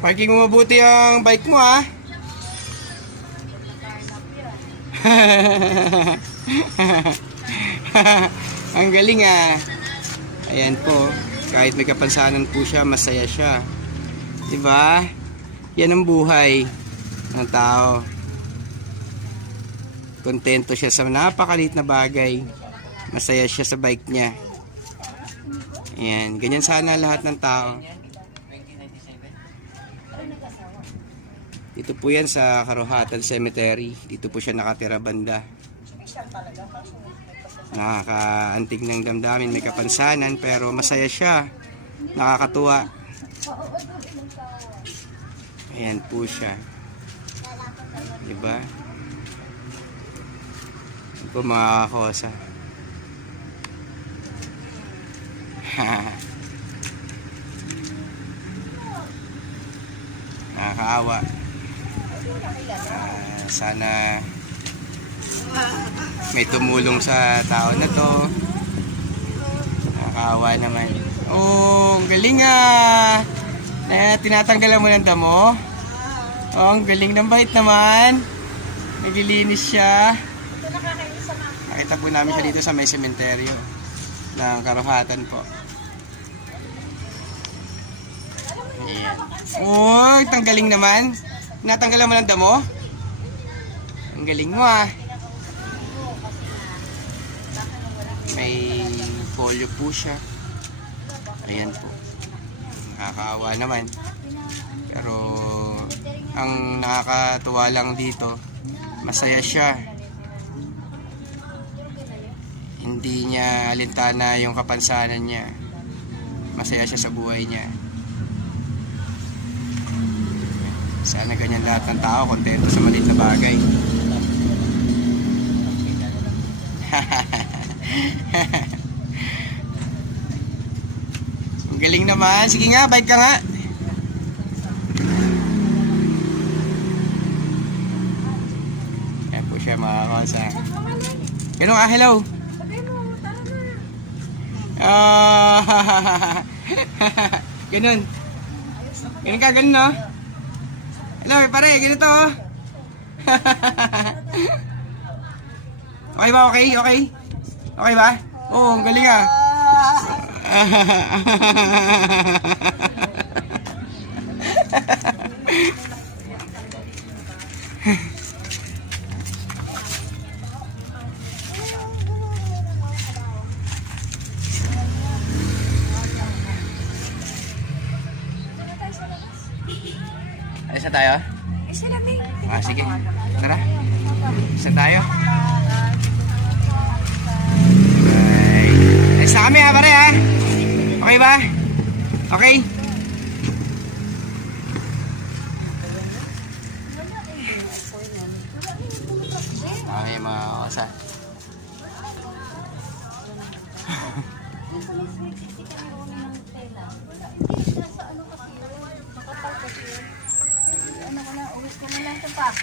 Parking mo mabuti ang bike mo, ha? Ang galing, ah. Ayan po. Kahit may kapansanan po siya, masaya siya. Diba? Yan ang buhay ng tao. Kontento siya sa napakaliit na bagay. Masaya siya sa bike niya. Ayan. Ganyan sana lahat ng tao. Dito po yan sa Karuhatan Cemetery. Dito po siya nakatira banda. Nakakaantig ng damdamin, may kapansanan, pero masaya siya. Nakakatuwa. Ayan po siya. Diba? Ayan po mga kakosa. Nakakaawa. Sana may tumulong sa tao na to. Nakakaawa naman. Oh, ang galing, ah. Tinatanggalan mo ng damo. Oh, ang galing ng bait naman. Naglilinis siya. Nakita po namin siya dito sa may sementeryo ng Karuhatan po. Ayan. Oh, tanggaling naman. Natanggalan mo ng damo? Ang galing mo, ah. May polio po siya. Ayan po. Nakakaawa naman. Pero ang nakakatuwa lang dito, masaya siya. Hindi niya alintana yung kapansanan niya. Masaya siya sa buhay niya. Sana ganyan lahat ng tao, kontento sa maliit na bagay. Ang galing naman. Sige nga, bike ka nga. Ayan po siya mga konsa. Ganun ka, hello. Ganun. Ganun ka, ganun, no? Hello, pare, ganito, oh. Okay ba? Okay? Okay? Okay ba? Oo, ang galing, ah. Alis na tayo? Sige. Tara. Alis na tayo. Bye. Alis na kami, ha, pare, ha? Okay ba? Okay? Okay, mga kasa. Ano ko na, uwis ko na lang ito pa.